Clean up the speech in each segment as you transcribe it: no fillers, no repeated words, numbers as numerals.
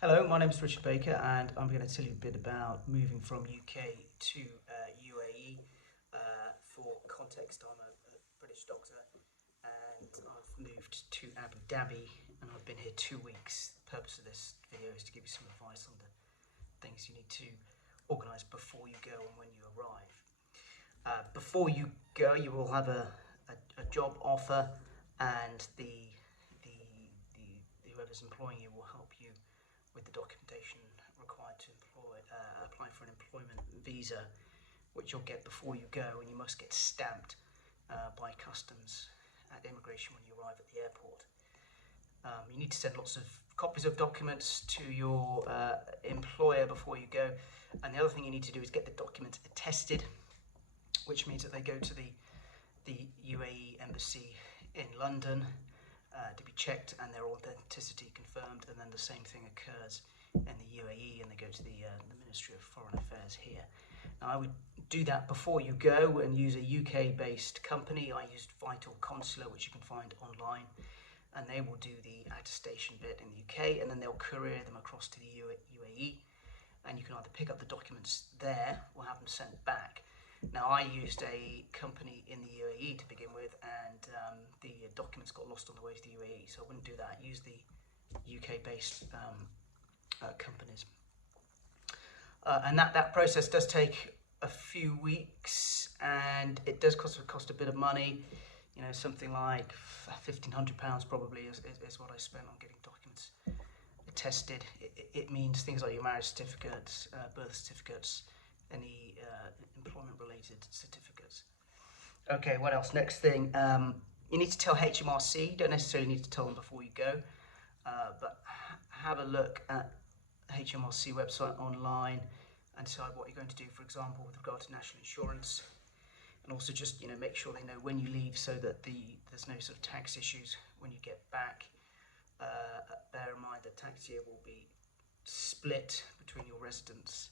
Hello, my name is Richard Baker, and I'm going to tell you a bit about moving from UK to UAE. For context, I'm a British doctor, and I've moved to Abu Dhabi, and I've been here 2 weeks. The purpose of this video is to give you some advice on the things you need to organise before you go and when you arrive. Before you go, you will have a job offer, and whoever's employing you will help you with the documentation required to apply for an employment visa, which you'll get before you go, and you must get stamped by customs at immigration when you arrive at the airport. You need to send lots of copies of documents to your employer before you go, and the other thing you need to do is get the documents attested, which means that they go to the UAE embassy in London to be checked and their authenticity confirmed, and then the same thing occurs in the UAE and they go to the Ministry of Foreign Affairs here. Now, I would do that before you go and use a UK-based company. I used Vital Consular, which you can find online, and they will do the attestation bit in the UK, and then they'll courier them across to the UAE, and you can either pick up the documents there or have them sent back. Now, I used a company in the UAE to begin with, and the documents got lost on the way to the UAE, so I wouldn't do that. Use the UK-based companies. And that process does take a few weeks, and it does cost a bit of money. You know, something like £1,500 probably is what I spent on getting documents attested. It means things like your marriage certificates, birth certificates, any employment-related certificates. Okay, what else? Next thing, you need to tell HMRC. You don't necessarily need to tell them before you go, but have a look at HMRC website online and decide what you're going to do, for example, with regard to national insurance, and also just make sure they know when you leave so that there's no sort of tax issues when you get back. Bear in mind that tax year will be split between your residence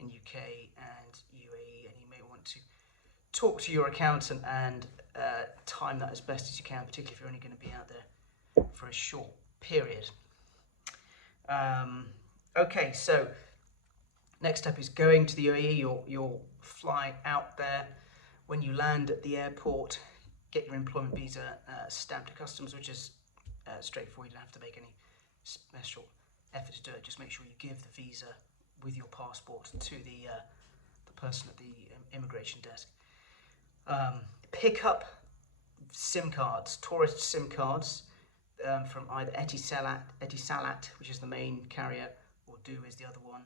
in UK and UAE, and you may want to talk to your accountant and time that as best as you can, particularly if you're only going to be out there for a short period. Okay, so next step is going to the UAE. You'll fly out there. When you land at the airport, get your employment visa stamped at customs, which is straightforward. You don't have to make any special effort to do it. Just make sure you give the visa with your passport to the person at the immigration desk. Pick up SIM cards, tourist SIM cards from either Etisalat, which is the main carrier, or Do is the other one.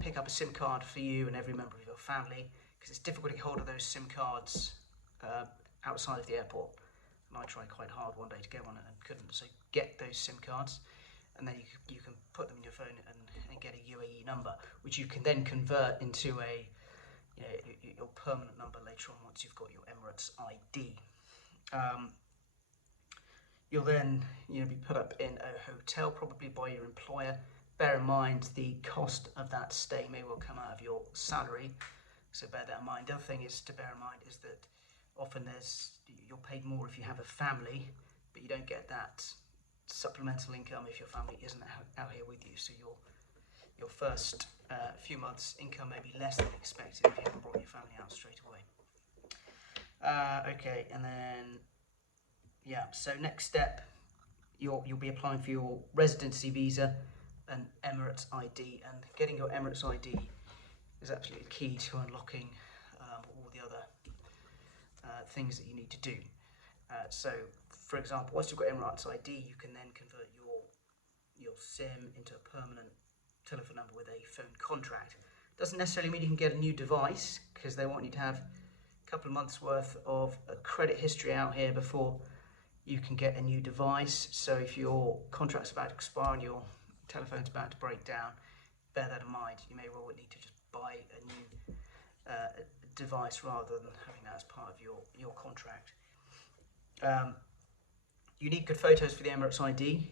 Pick up a SIM card for you and every member of your family, because it's difficult to get hold of those SIM cards outside of the airport. And I tried quite hard one day to get one and couldn't. So get those SIM cards, and then you can put them in your phone and get a UAE number, which you can then convert into your permanent number later on once you've got your Emirates ID. You'll then be put up in a hotel, probably by your employer. Bear in mind the cost of that stay may well come out of your salary, so bear that in mind. The other thing is to bear in mind is that often you're paid more if you have a family, but you don't get that supplemental income if your family isn't out here with you. So your first few months' income may be less than expected if you haven't brought your family out straight away. Okay, and then so next step, you'll be applying for your residency visa and Emirates ID, and getting your Emirates ID is absolutely key to unlocking all the other things that you need to do. So, for example, once you've got Emirates ID, you can then convert your SIM into a permanent telephone number with a phone contract. Doesn't necessarily mean you can get a new device, because they want you to have a couple of months worth of credit history out here before you can get a new device. So if your contract's about to expire and your telephone's about to break down, bear that in mind. You may well need to just buy a new device rather than having that as part of your contract. You need good photos for the Emirates ID,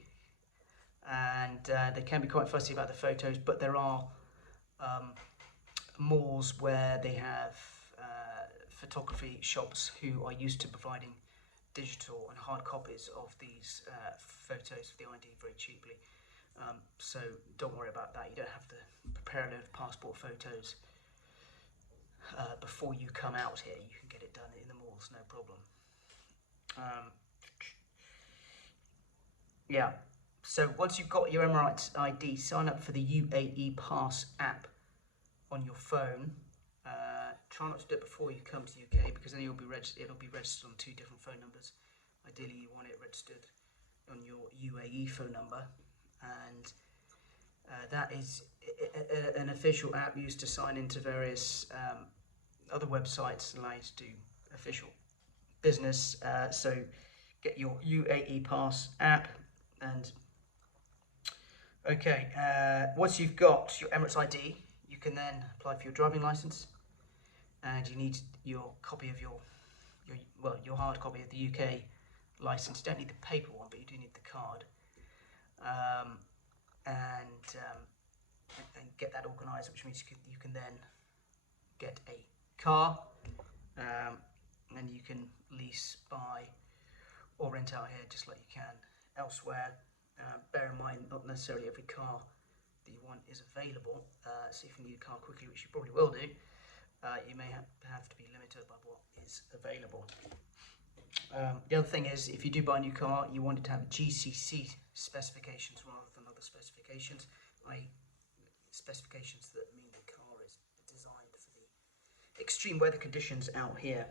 and they can be quite fussy about the photos, but there are malls where they have photography shops who are used to providing digital and hard copies of these photos for the ID very cheaply. So don't worry about that. You don't have to prepare a load of passport photos before you come out here. You can get it done in the malls, no problem. Yeah. So once you've got your Emirates ID, sign up for the UAE Pass app on your phone. Try not to do it before you come to the UK, because then it'll be registered on 2 different phone numbers. Ideally, you want it registered on your UAE phone number, and that is an official app used to sign into various other websites and allow you to do official business. So get your UAE Pass app, and okay, once you've got your Emirates ID, you can then apply for your driving license, and you need your copy of your hard copy of the UK license. You don't need the paper one, but you do need the card, and get that organised, which means you can then get a car, and you can lease, buy, or rent out here just like you can elsewhere. Bear in mind, not necessarily every car that you want is available, so if you need a car quickly, which you probably will do, you may have to be limited by what is available. The other thing is, if you do buy a new car, you want it to have GCC specifications rather than other specifications, i.e. specifications that mean the car is designed for the extreme weather conditions out here.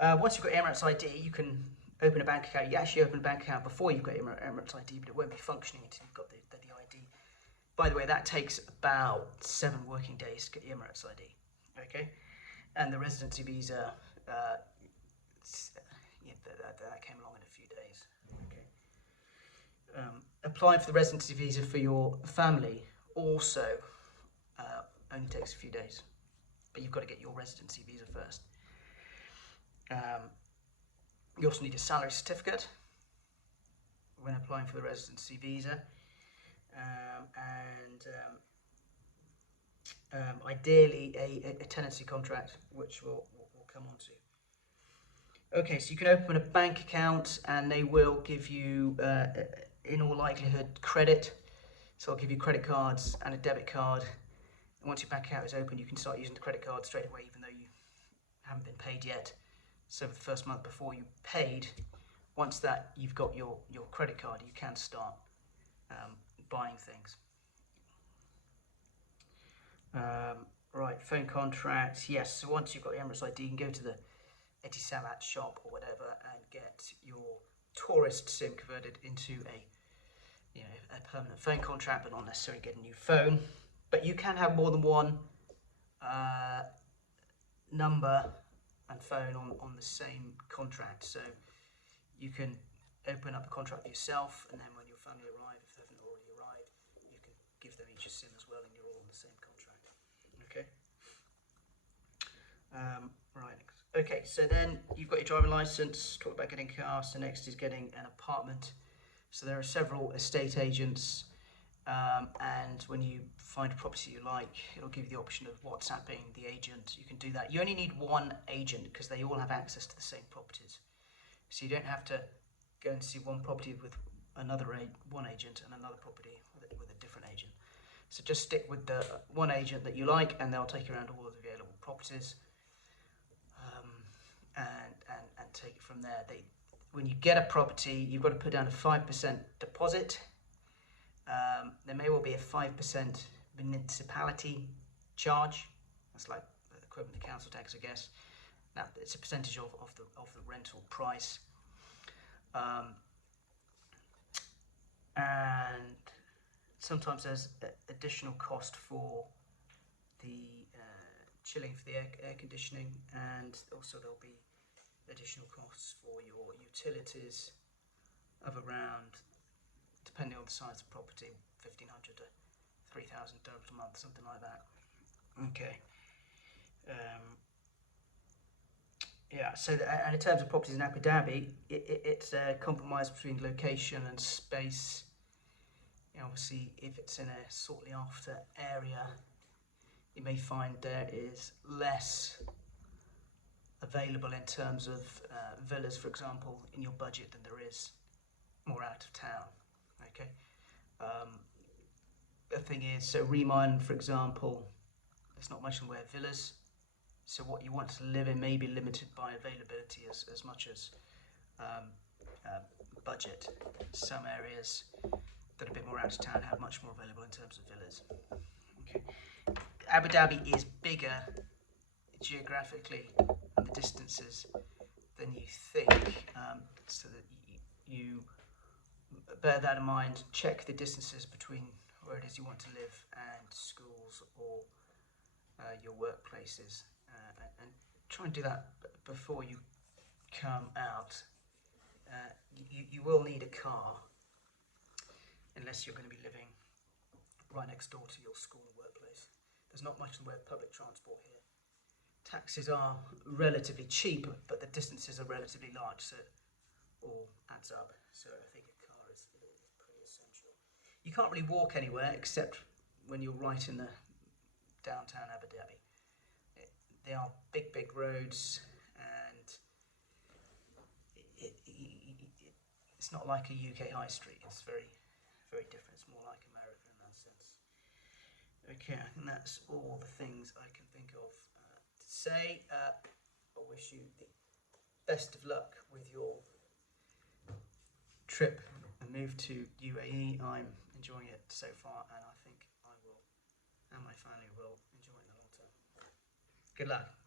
Once you've got Emirates ID, you can open a bank account. You actually open a bank account before you've got Emirates ID, but it won't be functioning until you've got the ID. By the way, that takes about 7 working days to get the Emirates ID. Okay, and the residency visa, that came along in a few days. Okay. Applying for the residency visa for your family also only takes a few days, but you've got to get your residency visa first. You also need a salary certificate when applying for the residency visa, and ideally a tenancy contract, which we'll come on to. Okay, so you can open a bank account, and they will give you, in all likelihood, credit. So I'll give you credit cards and a debit card. And once your bank account is open, you can start using the credit card straight away, even though you haven't been paid yet. So for the first month before you paid, once that you've got your credit card, you can start buying things. Right, phone contracts. Yes, so once you've got your Emirates ID, you can go to the Etisalat shop or whatever and get your tourist SIM converted into a permanent phone contract, but not necessarily get a new phone. But you can have more than one number and phone on the same contract. So you can open up a contract for yourself, and then when your family arrive, if they haven't already arrived, you can give them each a SIM as well, and you're all on the same contract. Okay. Right. Okay. So then you've got your driving license. Talk about getting a car. So next is getting an apartment. So there are several estate agents, and when you find a property you like, it'll give you the option of WhatsApping the agent. You can do that. You only need one agent because they all have access to the same properties. So you don't have to go and see one property with one agent and another property with a different agent. So just stick with the one agent that you like, and they'll take you around all of the available properties, and take it from there. When you get a property, you've got to put down a 5% deposit. There may well be a 5% municipality charge. That's like the equivalent to council tax, I guess. Now, it's a percentage of the rental price. And sometimes there's additional cost for the chilling for the air conditioning, and also there'll be additional costs for your utilities of around, depending on the size of the property, 1,500 to 3,000 dirhams a month, something like that. Okay. Yeah, so and in terms of properties in Abu Dhabi, it's a compromise between location and space. Obviously, if it's in a sought after area, you may find there is less available in terms of villas, for example, in your budget than there is more out of town. Okay. The thing is, so Remind, for example, there's not much in the way of villas. So what you want to live in may be limited by availability as much as um, budget. Some areas that are a bit more out of town have much more available in terms of villas. Okay. Abu Dhabi is bigger geographically and the distances than you think, so that you bear that in mind. Check the distances between where it is you want to live and schools or your workplaces, and try and do that before you come out. You will need a car unless you're going to be living right next door to your school and workplace. There's not much in the way of public transport here. Taxis are relatively cheap, but the distances are relatively large, so it all adds up. So I think a car is pretty essential. You can't really walk anywhere except when you're right in the downtown Abu Dhabi. They are big roads, and it's not like a UK high street. It's very different. It's more like America in that sense. Okay, I think that's all the things I can think of to say. I wish you the best of luck with your trip and move to UAE. I'm enjoying it so far, and I think I will, and my family will enjoy it in the long term. Good luck.